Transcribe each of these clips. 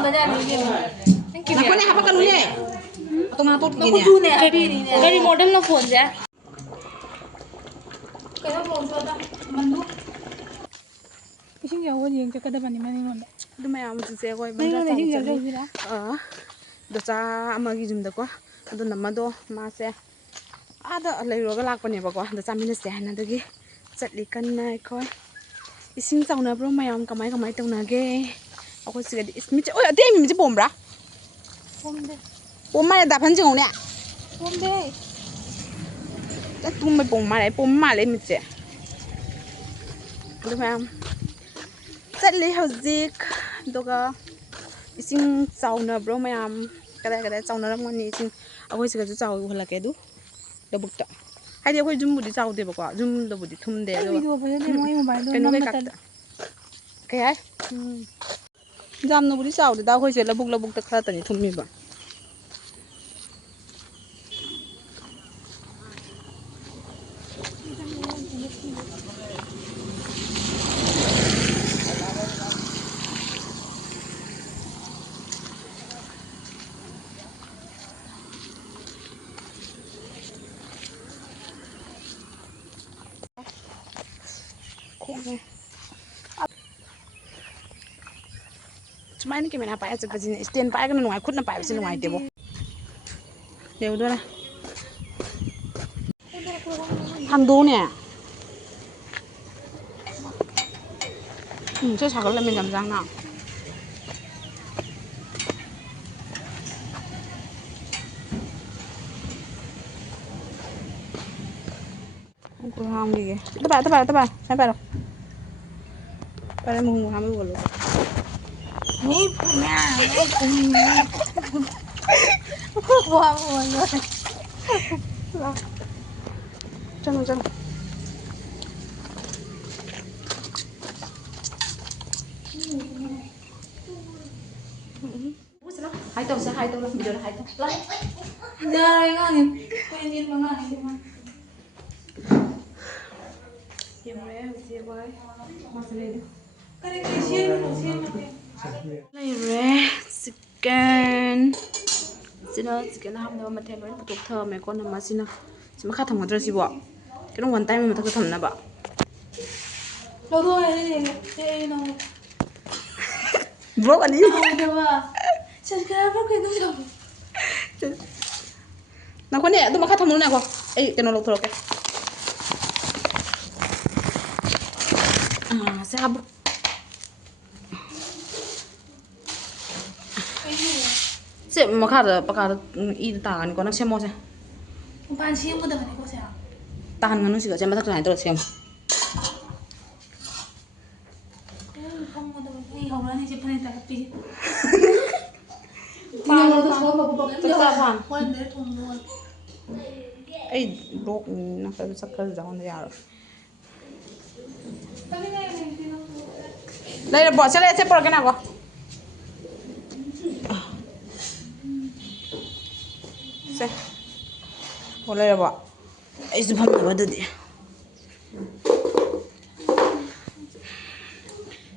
Nakone apa kan nih? Atau ngatur gini ya? Dari model lo phone ya. Ising jauh aja yang cakap depan di mana nih? Itu mah yang saya kau Bandra Oina Tauthare amagi jumda ko. Itu nama do masih ada lagi lak pani ba ko. Da samina sehna dagi chatli kan nai ko. Ising sauna bro mayam kamai tau nage. Aku sih gadi ismi oh ya dia mi bom bra. Bom mana dah panjang ni? Bom deh. Tapi bom mana mi je. Itu mayam. Chatli hauzik doga ising sauna bro mayam kada sauna ram ni ising aku sih gadi sau hala kedu. Da bukta. Hai dia aku jumbo di sau deh bakwa jum da budi thum deh. Video apa jadi mau mobile Kenu kayak kayak jam no budi sau deh. Da aku sih labuk tak kata ni thum mi ba. Cuma ini gimana pak ya cepet sini stand pak kan nungai kut nampak sini nungai deh bo. Ya udah lah. Handunya. Saya sakal lah minjam sana. Aku ham lagi. Tepat. Sampai lo. Pada mau hamil bolu. Ni punya. Aku buang bolu. Jangan. Hai tau lah video hai tau lah. Jangan ngangin. Pengen mangangin mah. Haure boy. Masih lagi. Kare kasihan Haure chicken. Sina chicken ham na ma themar putuk tha me ko na ma sina. Sima kha tham ngadra si bo. Kino one time ma thak tham na ba. Lo do ai no. Bro ani. Subscriber ke do jam. Na ko ne tu ma kha tham na ko. Ai kino lo thoro ke. Sabu. Sip makara pakara I tangan ko nak semo sa. Pan siang mo dapat ko siya. Tahan nganu siga sema tak lain terus semo. Kamu dapat ni Haure ni siapa ni tak pi. Pan to so ba ba ta pan. Wan der thong lo. Ai blok na ka sakal down ya. Đây là bỏ xe lên xe bỏ cái nào có xe bỏ đây là bỏ ấy giúp hâm vào được đi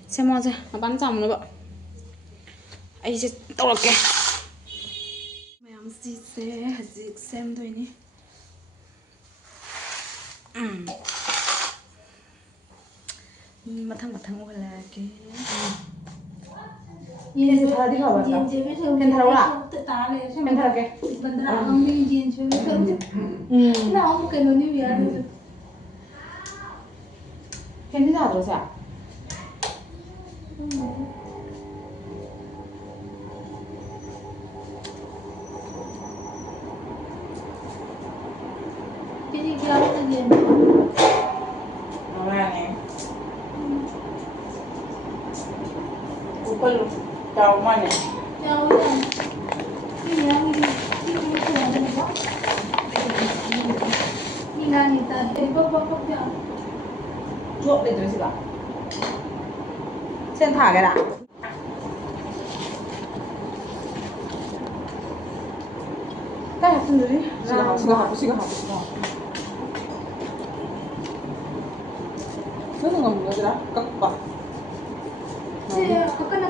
xe mua ra nó bắn dòng nó bỏ ấy sẽ tao là cái mày làm gì xem thôi nhỉ matang wala ke ये से थोड़ा दिखा बता gene जेबे से केन थरा वाला ताले से केन थरा के बंदरा हम भी जीन जेबे कर ना हम के नो न्यू यार केन थरा रो सा तेरी क्या होता है ऊपर जाओ माने क्या होता है ये यार ये ना नहीं था तेरे बक क्या chốt lên rồi gì cả sen thả cái đã cái học sinh rồi đi siga học Nó ngầm rồi đó cắt bạc से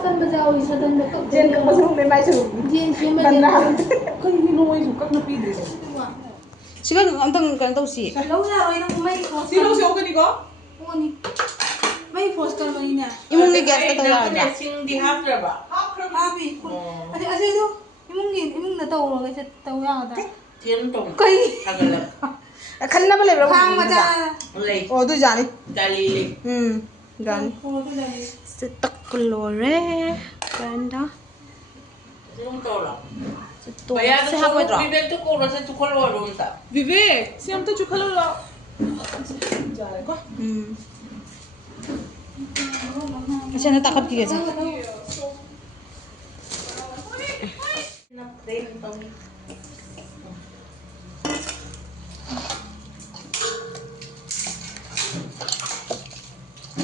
akan Sadan bazawi sadan da kap. Jen ka pasung may mai su. Jen shi ma Bandra. Kan ini noy su kak na pidri. Siga antang kan tau si. Lau ya oi nang mai force. Sino si okay ko? Oni. Mai force kar mani na. Imong ni gas ka tau ya. Sing di hapra ba? Abi. Ase do. Imong na tau ro ga tau ya da. Tiyan tong. Kai. Agala. Kan na ba le bro? Khang ma ta. Lay. Oh tu jani. Dalili. Gan. Ko tu da. Setak kolore. Ganda. Sino tola? Setu. Bayar Sehat tu dra. bibel tu ko rasa tu kolor rum ta. Vivek, siam to chukalo la. Jare ko. Kasi natakot ki kasi.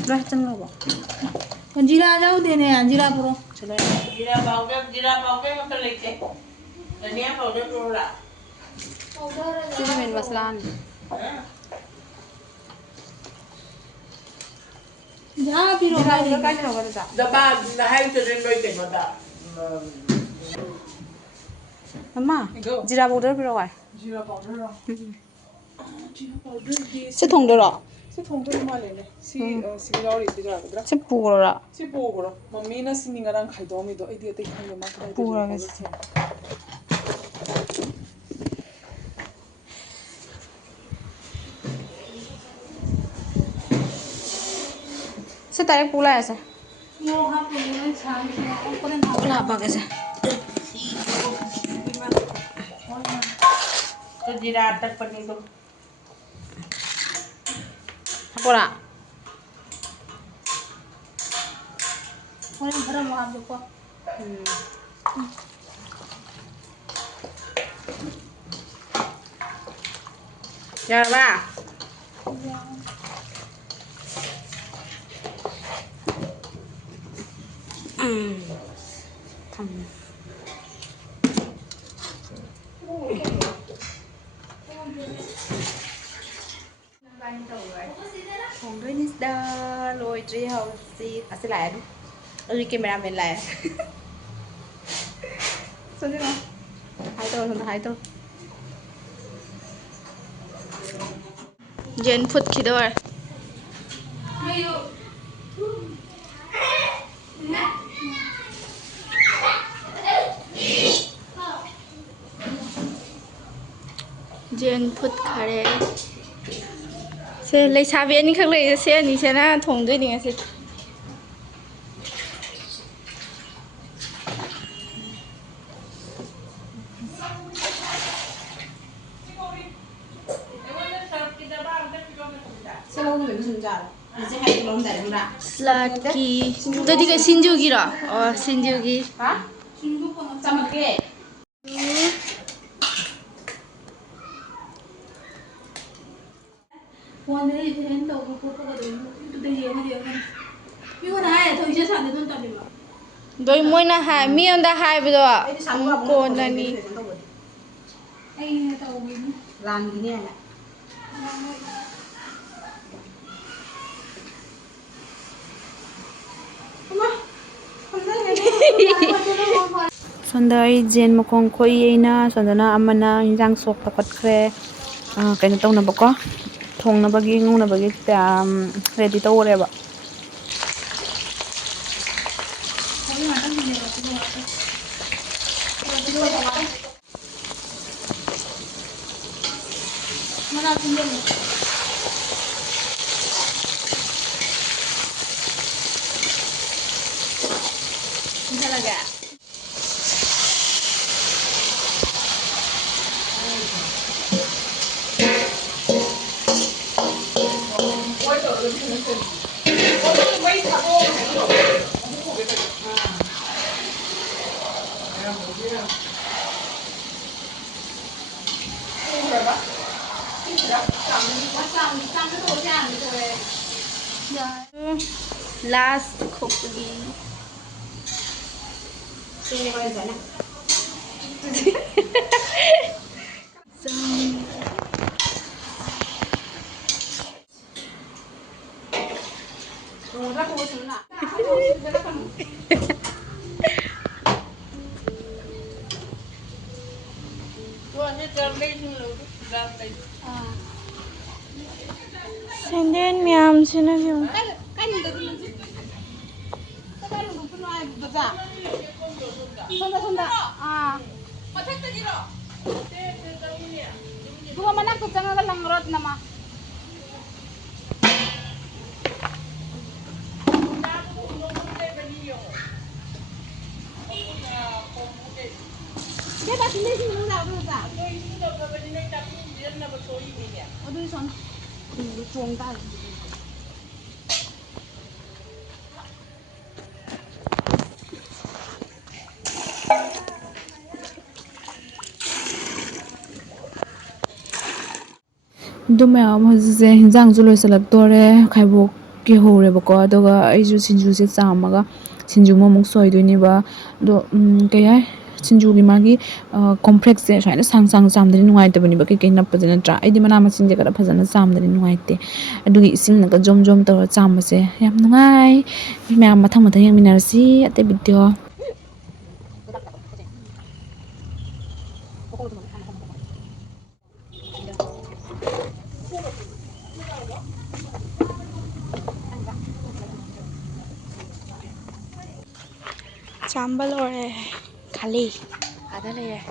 Dah tengah ba. Jira jau de ne jira puro. Jira bauke mata leke. Dania powder rola. Sino main maslan. Ja piro Jira ga udah kan no ba ta. Da ba na hai tu ren loi te mata. Mama. Jira powder piro ai. Jira powder ro. Jira powder di. Se thong do ro. Si thong to ma le ne. Si lauri ti ra dra. Se pu ro. Si po ko ro. Mummy na siningarang khaido mi do ai di te khang ma ka. Pura kasi. Se tayo pula asa. Yo ha puro ne cham ko ko na. Pula ba kasi. तो जीरा तक पनीर को Pula. Ko na bara mo ha ko. Ya ba. Thầm. Không đối nít đa lôi trí hậu si à sẽ lại ơi camera mình lại sao thế nào hai tôi Jen put khi đâu rồi Jen put khare se lấy xa viên đi khác lấy xe đi xe na thùngด้วยนี่ไงสิ Slutki. Tadi ke Singju gira. Oh, Singju gi. Hah? Singju ko na. Sama ke. One day you can talk to the young. You and I told you something, don't tell me. Doi moi na hai mi onda hai bido. Ko na ni. Ay, tawagin. Ran gini ya. Sondai jen makong khoi yeina sondana amana injang sok tapat kre kaino tawna bako thongna bagi nguna bagi ready tawre ba Mana tinggal. bisa laga last cookie sini kau sana ꯁꯦꯟꯗꯦꯟ ꯃꯌꯥꯝꯁꯤꯅ ꯌꯦꯡꯉꯨ Dua mana tuh jangan langrot nama. Dia tak sini sini nggak bisa. Aduh son, lu cuang tak. ꯃꯌꯥꯝ ꯍꯧꯖꯤꯛꯁꯦ ꯍꯤꯟꯖꯥꯡꯁꯨ ꯂꯣꯏꯁꯤꯜꯂꯛꯇꯣꯔꯦ ꯈꯥꯏꯕꯣꯛꯀꯤ ꯍꯧꯔꯦꯕꯀꯣ ꯑꯗꯨꯒ ꯑꯩꯁꯨ ꯁꯤꯡꯖꯨꯁꯦ ꯆꯥꯝꯃꯒ ꯁꯤꯡꯖꯨ ꯑꯃꯨꯛ ꯁꯣꯏꯗꯣꯏꯅꯦꯕ ꯑꯗꯣ ꯀꯩ ꯍꯥꯏ ꯁꯤꯡꯖꯨꯒꯤ ꯃꯥꯒꯤ ꯀꯣꯝꯄ꯭ꯂꯦꯛꯁꯁꯦ ꯁꯨꯃꯥꯏꯅ ꯁꯥꯡ ꯆꯥꯝꯗꯗꯤ ꯅꯨꯡꯉꯥꯏꯇꯕꯅꯦꯕ ꯀꯩꯀꯩ ꯅꯞꯄꯁꯦ ꯅꯠꯇ꯭ꯔꯥ ꯑꯩꯗꯤ ꯃꯅꯥ ꯃꯁꯤꯡꯁꯦ ꯈꯔ ꯐꯖꯅ ꯆꯥꯝꯗꯗꯤ ꯅꯨꯡꯉꯥꯏꯇꯦ ꯑꯗꯨꯒꯤ ꯏꯁꯤꯡꯅꯒ ꯖꯣꯝ ꯖꯣꯝ ꯇꯧꯔ ꯆꯥꯝꯕꯁꯦ ꯌꯥꯝ ꯅꯨꯡꯉꯥꯏ ꯃꯌꯥꯝ ꯃꯊꯪ ꯃꯊꯪ ꯌꯦꯡꯃꯤꯟꯅꯔꯁꯤ ꯑꯇꯩ ꯚꯤꯗꯤꯑꯣ ꯆꯥꯝꯕ ꯂꯣꯏꯔꯦ ꯈꯥꯂꯤ ꯑꯥꯗ ꯂꯩꯔꯦ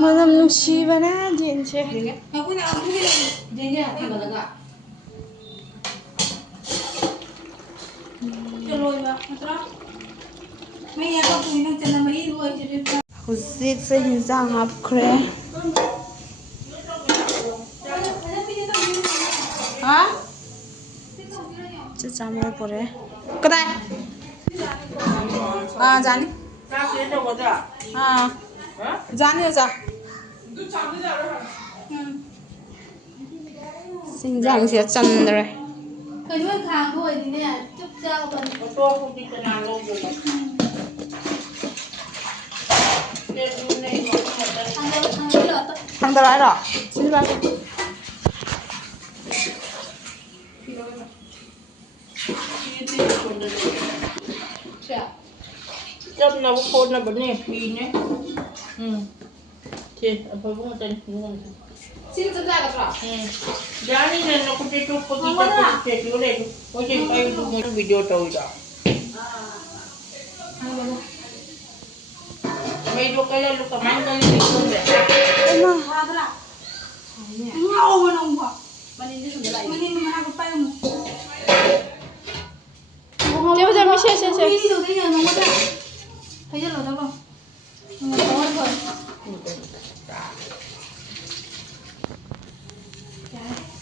ꯃꯅꯝ ꯅꯨꯡꯁꯤꯕꯅ ꯖꯤꯟꯁꯦ ꯍꯧꯖꯤꯛꯁꯦ ꯍꯤꯟꯖꯥꯡ ꯍꯥꯞꯈ꯭ꯔꯦ ꯆꯥꯝꯃ ꯄꯣꯔꯦ ꯀꯗꯥꯏ जानी जानी हो जा सिंजांसे चंद्रे कहीं खांगो है दिने चुपचाप बन तो कुछ ना लोग थंदर आ रहा सिंजा जब ना वो फोन ना बने पीने ठीक अब वो मत सिंह तो जाएगा तो जानी ने ना कुछ तो कुछ चेक हो ले वो चेक कई वीडियो तो इधर मैं जो कल लोग कमेंट करने वीडियो में ngau mana umpa mani ni sudah lain mani mana apa yang Coba jangan share share ini tuh dia ngomong apa aja lo tahu ngomong apa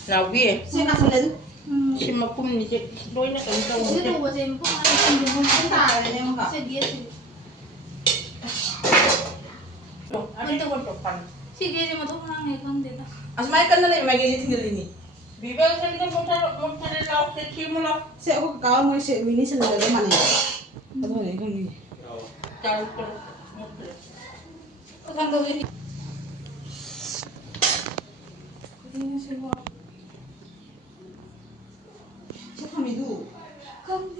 nào bia saya kasih lagi si mà cũng như thế đôi nó cũng trâu itu tuh saya mau kan mau kita ada yang enggak saya dia sih ada yang berdepan sih dia cuma tuh orang yang kan dia Asmai kan nalai mai gaji tinggal ini. bibel kan kan motor lauk ke tim lauk Saya aku kawan mau saya mini sendiri ada mana? Atau ada kan ini. taruh ke motor kan tuh ini Ini semua. Siapa itu? kamu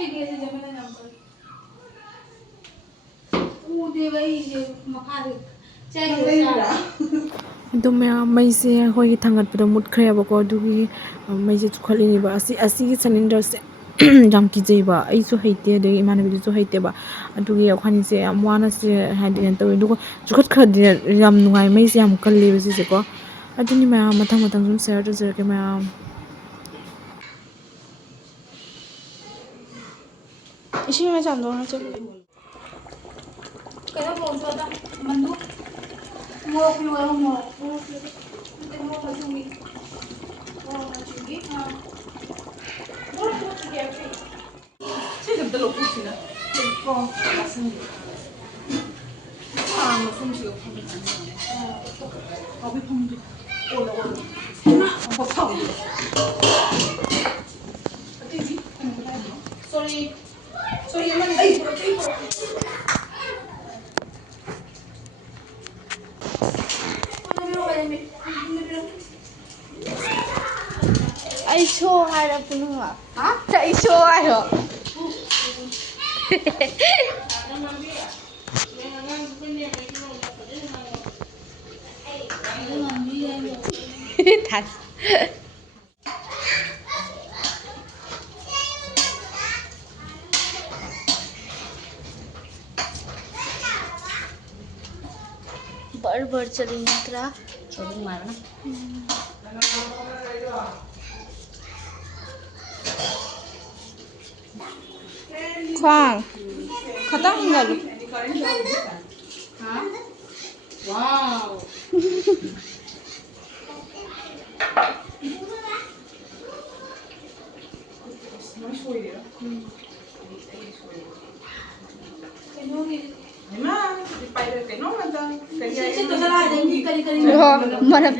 sih dia sih jangan nangkal dia bayi dia makan ꯑꯗꯨ ꯃꯌꯥꯝ ꯃꯩꯁꯦ ꯑꯩꯈꯣꯏꯒꯤ ꯊꯥꯡꯒꯠꯄꯗ ꯃꯨꯠꯈ꯭ꯔꯦꯕꯀꯣ ꯑꯗꯨꯒꯤ ꯃꯩꯁꯦ ꯆꯨꯈꯠꯂꯤꯅꯦꯕ ꯑꯁꯤꯒꯤ ꯁꯤꯂꯤꯟꯗꯔꯁꯦ ꯌꯥꯝ ꯀꯤꯖꯩꯕ ꯑꯩꯁꯨ ꯍꯩꯇꯦ ꯑꯗꯒꯤ ꯏꯃꯥꯟꯅꯕꯤꯗꯨꯁꯨ ꯍꯩꯇꯦꯕ ꯑꯗꯨꯒꯤ ꯑꯩꯈꯣꯏꯅꯤꯁꯦ ꯌꯥꯝ ꯋꯥꯅꯁꯦ ꯍꯥꯏꯗꯤ ꯀꯩꯅꯣ ꯇꯧꯋꯤ ꯑꯗꯨꯒ ꯆꯨꯈꯠꯈ꯭ꯔꯗꯤ ꯌꯥꯝ ꯅꯨꯡꯉꯥꯏ ꯃꯩꯁꯦ ꯌꯥꯝ ꯀꯜꯂꯦꯕ ꯁꯤꯁꯦꯀꯣ ꯑꯗꯨꯅꯤ ꯃꯌꯥꯝ ꯃꯊꯪ ꯃꯊꯪ ꯁꯨꯝ ꯁꯦꯌꯔ ꯇꯧꯖꯔꯛꯀꯦ ꯃꯌꯥꯝ 이시간 잠도는 좀 cái đó cho ta mình đút mua nhiều không mua cái mua phải chuẩn bị chuẩn bị 지금 들어 보시나? 맞습니다. 무슨 식으로 파는 거냐? 밥이 파는 올라. 밥 사고. 어디지? 소리. 소리 많이. show 하이라고는 자, show 하요. 다. बर चली निकला 조금 말나? 광. 가장 가루. 와우. mana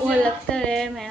वो लगता है मैं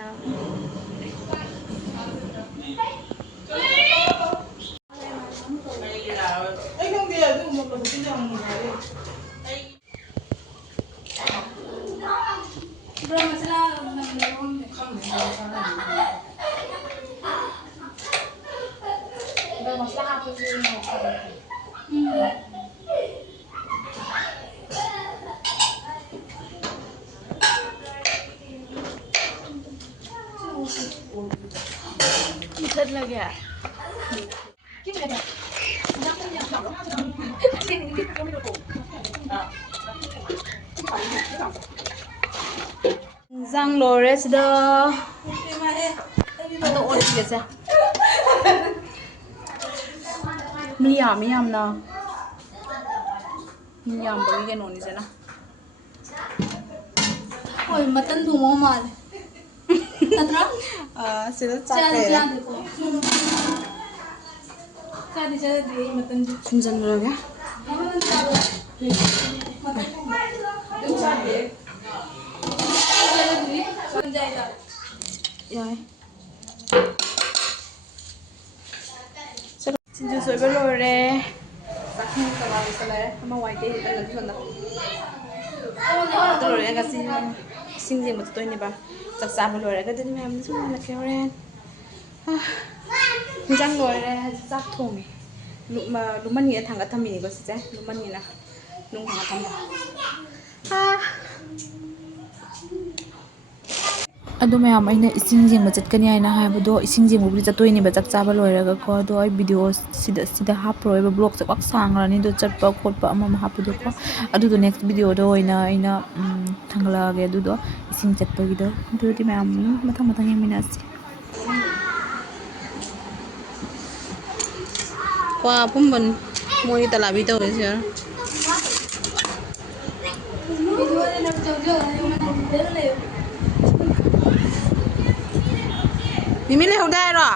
thật là gà Giang Lores đó. Tôi ôn chuyện sao? Miyam na. Miyam bagi cái nồi này na. ôi mà tân thủ mồm mà thật đó Sila cha cakap cha ya. cha đi mà tân Sunjan dulu ya. Ya. Singju soy belore. Sakhin kala isale. Ama white day tan nanti sanda. Belore ka singje mo to ni ba. Saksa belore ka din mem su na keren. Jang lore sak thong. Luman ni thang ka thami ni ko si je. Luman ni na. Nung thang ka tham. ꯑꯗꯨ ꯃꯌꯥꯝ ꯑꯩꯅ ꯏꯁꯤꯡ ꯌꯦꯡꯕ ꯆꯠꯀꯅꯤ ꯍꯥꯏꯅ ꯍꯥꯏꯕꯗꯣ ꯏꯁꯤꯡ ꯌꯦꯡꯕꯕꯨꯗꯤ ꯆꯠꯇꯣꯏꯅꯦꯕ ꯆꯥꯛ ꯆꯥꯕ ꯂꯣꯏꯔꯒꯀꯣ ꯑꯗꯣ ꯑꯩ ꯚꯤꯗꯤꯑꯣ ꯁꯤꯗ ꯍꯥꯞꯄꯔꯣꯏꯕ ꯕ꯭ꯂꯣꯛꯁꯦ ꯄꯥꯛ ꯁꯥꯡꯈ꯭ꯔꯅꯤ ꯑꯗꯣ ꯆꯠꯄ ꯈꯣꯠꯄ ꯑꯃ ꯍꯥꯞꯄꯗꯣꯀꯣ ꯑꯗꯨꯗꯣ ꯅꯦꯛꯁ ꯚꯤꯗꯤꯑꯣꯗ ꯑꯣꯏꯅ ꯑꯩꯅ ꯊꯥꯡꯒꯠꯂꯛꯑꯒꯦ ꯑꯗꯨꯗꯣ ꯏꯁꯤꯡ ꯆꯠꯄꯒꯤꯗꯣ ꯑꯗꯨꯗꯤ ꯃꯌꯥꯝ ꯃꯊꯪ ꯌꯦꯡꯃꯤꯟꯅꯁꯤ Kwa pumban mo ni talabi daw siya. Mimi le hodai ro.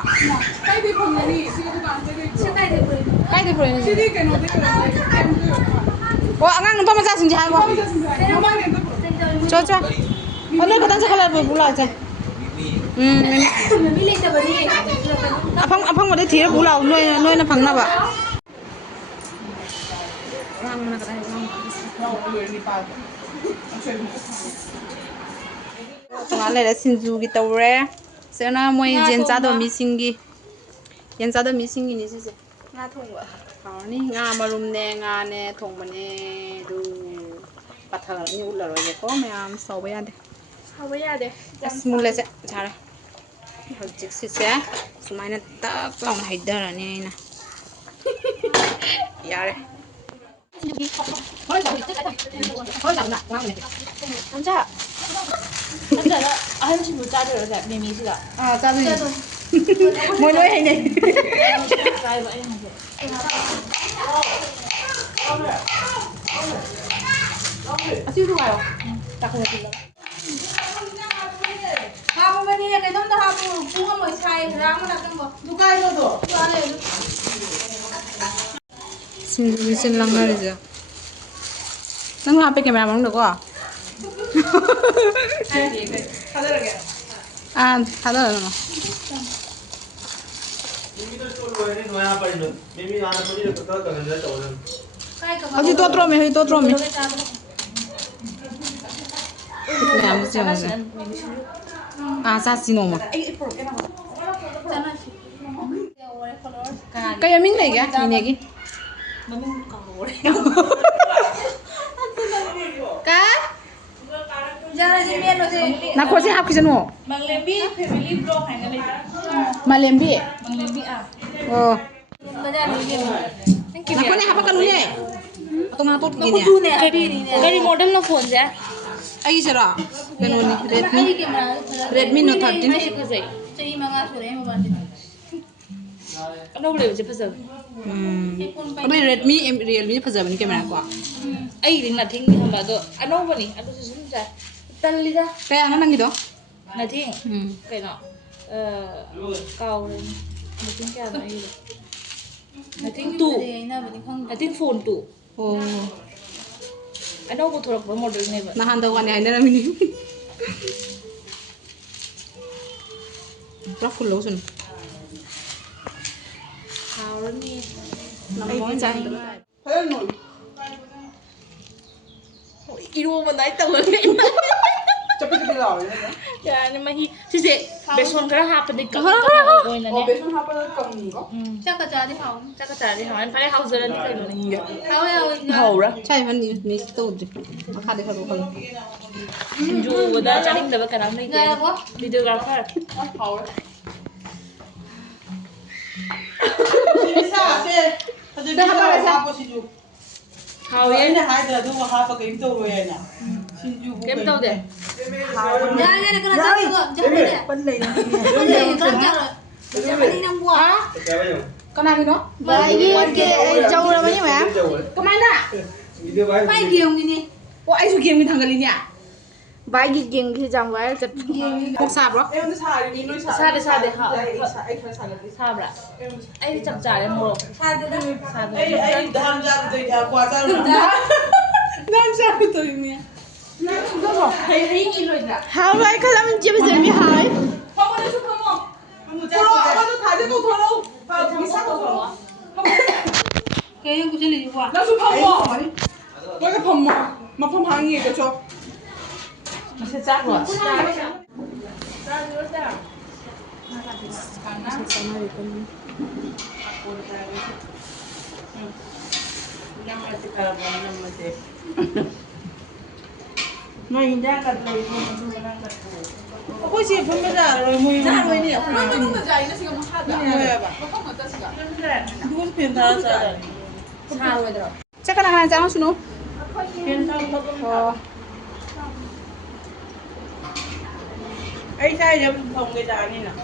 Kai di phone ni si ko dukaan se Kai di phoin. si di ke no de Wa angang pa macha sinjai ko. mama ne to Cho. Ole kadang sakala bula cha. mình lấy cho bạn đi Apang mo de thira bula noi na phang na ba. Nga le Singju gi tawre. Sena moi jen cha do mi singi. Yen cha do mi singi ni si. nga thùng vậy Ni nga marum ne nga ne thong bane du pathal ni ulla ro je ko me am so ba ya de. không bây giờ đi Asmule se chara. Hojik si se sumaina tak laung haidar ani na. 야래. 남자 남자가 아한신부 짜들어서 메미시가 아 짜증이. 뭐 너희네. 라이브 아니 하게 아시도 가요. 딱 그냥 불러. 하고 많이 해. 그놈도 하고 부가 뭐 사이 그랑 하나 거. 누가 해줘도 그 안에 Xin xin lăng ngay rồi. Nâng hoa bên cái mẹ mong được quá. À, thả đó rồi mà. 어디 또 들어오면 여기 또 들어오면. 네, 아무 지 않았네. 아, 사시노 뭐. Kaya min này kìa, min này kìa. Cá. Jangan di menu sih. Na ko si hap kisan mo. Mang Lembi family vlog hay nga lagi Malembi. Mang Lembi Oh. Tanya di menu. Na ko ni hapa kan ni. Atong na tot gini. Kudu nih, abi nih. gari model na phone ja Ai sira. Kano ni Redmi. Ini gimana? Redmi Note 13. ai ko zai Jadi manga sore mau bantu. ano le je pasa Abi Redmi Realme ni phajab ni camera ko. ai ring na thing ni hamba do ano bani ado se sun ja talli da Kaya ana nangi do. na thing kai no kau ren na thing kya na ai na thing tu Ini bani kong. na thing phone tu Oh. ano ko thorak ba model ne ba Nahan daw ani haina namini. Ra full lo sun. Haure ni Ai chai. iru man dai tang le Cepat bilang ya. ya ni mahi si se beson kara ha pa de ka ko na Oh, ne besok apa kamu kok? Cakap jadi mau. chắc có trả đi hỏi anh phải học giờ đi cái này nhiều Tahu ya. hầu đó Chai han ni to dri. Akha de khalo khalo. Singju udah cari dapat kan ini Nggak apa. videographer Bisa sih. Tadi bisa apa sih ju? Haure Ini hai dah tu apa ke itu ya na. Singju bukan. kem tau deh Jangan ada kena cari kok. Jangan ya. Pandai nanti. Pandai kena cari. Jangan ini nang buah. Kana ni no? Bayi ke jauh namanya mah. Kemana? Bayi giung ini. Oh, ai su game ni tanggal ini ya? Bayi giung ki jam bayi cep. Kok sab bro? Em udah sehari ini Sa de ha Saya sehari. sabra ai chập trả em một Eh, dah jadi tu ya kuasa lu. Dan siapa tu ini? thấy thấy in rồi nè Haure kalau menjadi jadi hai. Kamu dah suka mau? Kamu jangan. Kamu tu tadi tu tolong. Kamu bisa tu tolong. Kayaknya aku jadi buah. 나 좀 밥 먹어. 너가 밥 먹어. 맛밥 방이 그죠? nó sẽ chắc rồi 너 인자 갔다 이거 혹시 보면서 뭐 자, 뭐니? Itu jadi sih kamu ada. 뭐야 봐. Kamu tak sih. 누구 펜타 자. sao rồi đó Chắc là hàng trang xuống. 펜타 또. ai sai giờ phòng người taนี่น่ะ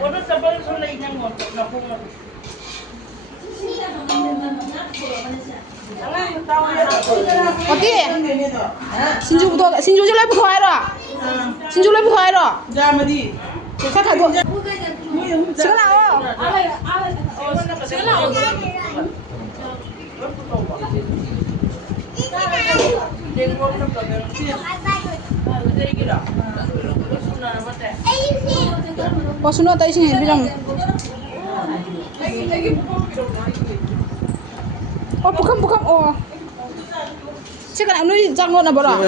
Có rất là bao số này đang ngồi là không là 어디? 신주부터 신주 좀 라이브 좋아해라. 신주 라이브 좋아해라. ra mà đi. 자 가고. 지금 나와. chứ là Đừng có trong tờ tiền tiền. Đây kia đó. 어 순호 따 이신 비랑. 어 북한 어. 지금 오늘 장로 나 보라.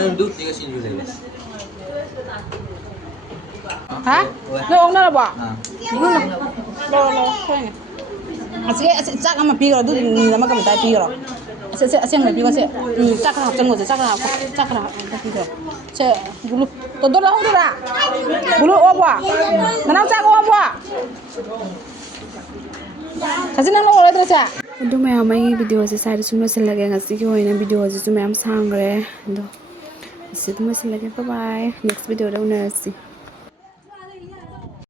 hả? Nó ông nó là bỏ. Nó là. Lo thôi nè. sẽ chắc mà pi rồi, tôi làm mà cái tay pi rồi. sẽ người pi con sẽ. Chắc là học chân ngồi chắc là pi rồi. sẽ bulu. Tôi là không được à? Bulu ôm bỏ. Nó nào chắc ôm bỏ. 사진 한번 올려드렸자. ꯑꯗꯨ ꯃꯌꯥꯝ ꯑꯩꯒꯤ ꯚꯤꯗꯤꯑꯣꯁꯦ ꯁ꯭ꯋꯥꯏꯗ ꯁꯨꯝ ꯂꯣꯏꯁꯤꯜꯂꯒꯦ ꯉꯁꯤꯒꯤ ꯑꯣꯏꯅ ꯚꯤꯗꯤꯑꯣꯁꯤꯁꯨ ꯃꯌꯥꯝ ꯁꯥꯡꯈ꯭ꯔꯦ ꯑꯗꯣ ꯁꯤ ꯑꯗꯨꯝ ꯂꯣꯏꯁꯤꯜꯂꯒꯦ ꯕꯥꯏ ꯕꯥꯏ ꯅꯦꯛꯁ ꯚꯤꯗꯤꯑꯣꯗ ꯎꯅꯔꯁꯤ